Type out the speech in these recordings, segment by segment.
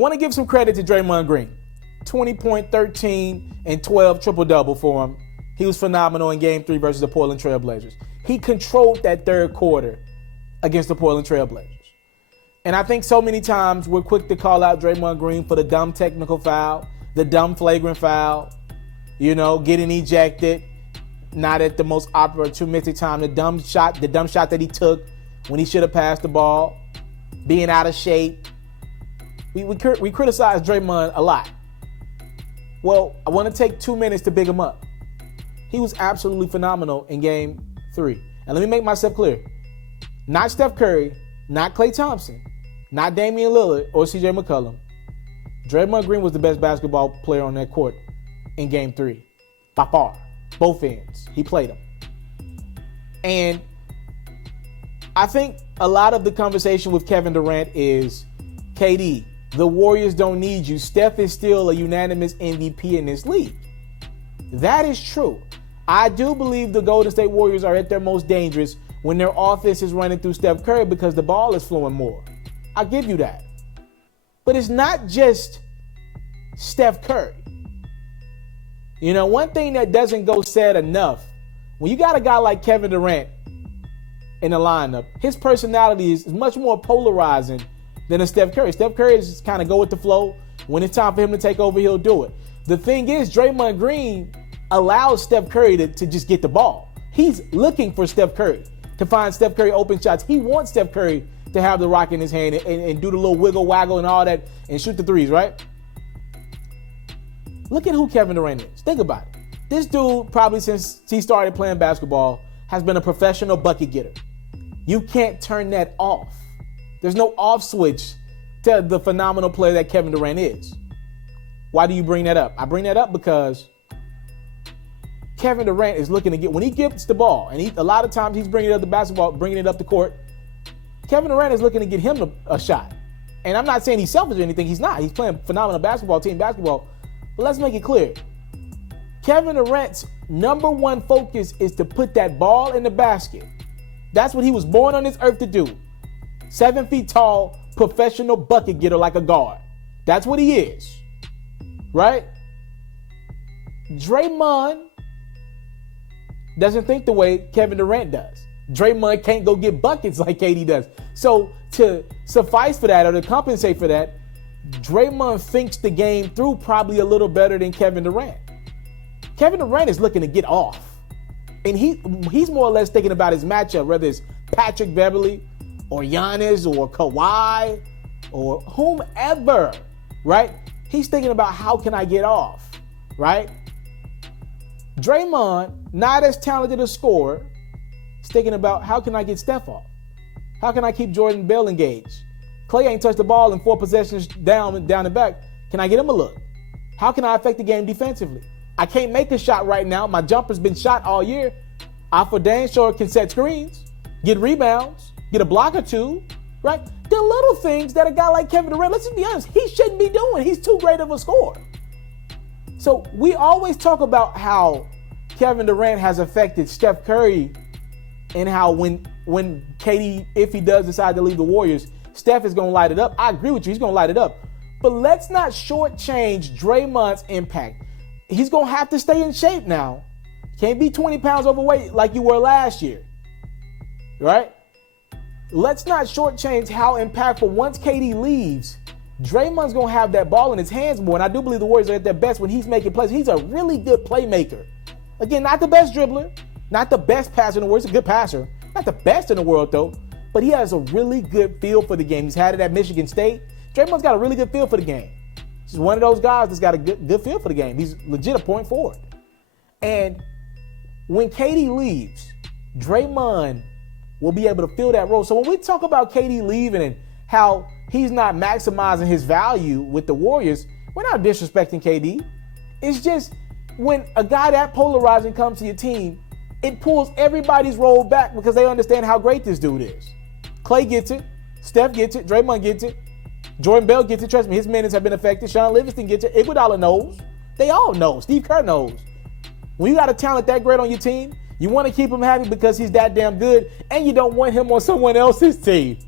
I want to give some credit to Draymond Green. 20 point, 13, and 12 triple-double for him. He was phenomenal in Game 3 versus the Portland Trail Blazers. He controlled that third quarter against the Portland Trail Blazers. And I think so many times we're quick to call out Draymond Green for the dumb technical foul, the dumb flagrant foul, getting ejected, not at the most opportunistic time, the dumb shot that he took when he should have passed the ball, being out of shape. We criticize Draymond a lot. Well, I want to take 2 minutes to big him up. He was absolutely phenomenal in Game 3. And let me make myself clear. Not Steph Curry, not Klay Thompson, not Damian Lillard or CJ McCollum. Draymond Green was the best basketball player on that court in Game 3. By far. Both ends. He played them. And I think a lot of the conversation with Kevin Durant is, KD, the Warriors don't need you. Steph is still a unanimous MVP in this league. That is true. I do believe the Golden State Warriors are at their most dangerous when their offense is running through Steph Curry because the ball is flowing more. I'll give you that. But it's not just Steph Curry. One thing that doesn't go said enough, when you got a guy like Kevin Durant in the lineup, his personality is much more polarizing than a Steph Curry. Steph Curry is just kind of go with the flow. When it's time for him to take over, he'll do it. The thing is, Draymond Green allows Steph Curry to just get the ball. He's looking for Steph Curry to find Steph Curry open shots. He wants Steph Curry to have the rock in his hand and do the little wiggle waggle and all that and shoot the threes, right? Look at who Kevin Durant is. Think about it. This dude, probably since he started playing basketball, has been a professional bucket getter. You can't turn that off. There's no off switch to the phenomenal player that Kevin Durant is. Why do you bring that up? I bring that up because Kevin Durant is looking to get, when he gets the ball, and a lot of times he's bringing it up the basketball, bringing it up the court, Kevin Durant is looking to get him a shot. And I'm not saying he's selfish or anything. He's not. He's playing phenomenal basketball, team basketball. But let's make it clear. Kevin Durant's number one focus is to put that ball in the basket. That's what he was born on this earth to do. 7 feet tall, professional bucket getter like a guard. That's what he is. Right? Draymond doesn't think the way Kevin Durant does. Draymond can't go get buckets like KD does. So to suffice for that, or to compensate for that, Draymond thinks the game through probably a little better than Kevin Durant. Kevin Durant is looking to get off. And he's more or less thinking about his matchup, whether it's Patrick Beverley or Giannis or Kawhi or whomever, right? He's thinking about how can I get off, right? Draymond, not as talented a scorer, is thinking about how can I get Steph off? How can I keep Jordan Bell engaged? Klay ain't touched the ball in 4 possessions down and back. Can I get him a look? How can I affect the game defensively? I can't make a shot right now. My jumper's been shot all year. Alpha Dan sure can set screens, get rebounds, get a block or two, right? The little things that a guy like Kevin Durant, let's just be honest, he shouldn't be doing. He's too great of a scorer. So we always talk about how Kevin Durant has affected Steph Curry and how when KD, if he does decide to leave the Warriors, Steph is going to light it up. I agree with you. He's going to light it up. But let's not shortchange Draymond's impact. He's going to have to stay in shape now. Can't be 20 pounds overweight like you were last year. Right? Let's not shortchange how impactful once KD leaves, Draymond's going to have that ball in his hands more. And I do believe the Warriors are at their best when he's making plays. He's a really good playmaker. Again, not the best dribbler, not the best passer in the world. He's a good passer. Not the best in the world, though. But he has a really good feel for the game. He's had it at Michigan State. Draymond's got a really good feel for the game. He's one of those guys that's got a good feel for the game. He's legit a point forward. And when KD leaves, Draymond will be able to fill that role. So when we talk about KD leaving and how he's not maximizing his value with the Warriors, we're not disrespecting KD. It's just when a guy that polarizing comes to your team, it pulls everybody's role back because they understand how great this dude is. Klay gets it. Steph gets it. Draymond gets it. Jordan Bell gets it. Trust me, his minutes have been affected. Sean Livingston gets it. Iguodala knows. They all know. Steve Kerr knows. When you got a talent that great on your team, you want to keep him happy because he's that damn good, and you don't want him on someone else's team.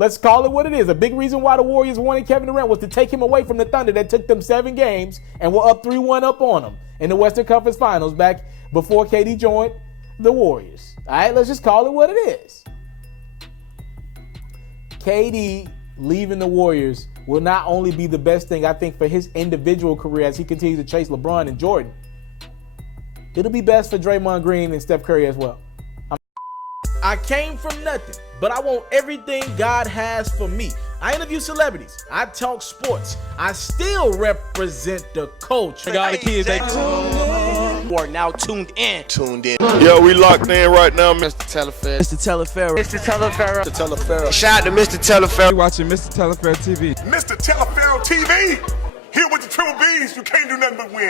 Let's call it what it is. A big reason why the Warriors wanted Kevin Durant was to take him away from the Thunder that took them 7 games and were up 3-1 up on them in the Western Conference Finals back before KD joined the Warriors. All right, let's just call it what it is. KD leaving the Warriors will not only be the best thing, I think, for his individual career as he continues to chase LeBron and Jordan. It'll be best for Draymond Green and Steph Curry as well. I came from nothing, but I want everything God has for me. I interview celebrities. I talk sports. I still represent the culture. Got the kids, they are now tuned in. Yo, we locked in right now, Mr. Taliaferro. Shout out to Mr. Taliaferro. You're watching Mr. Taliaferro TV. Mr. Taliaferro TV, here with the Triple B's, you can't do nothing but win.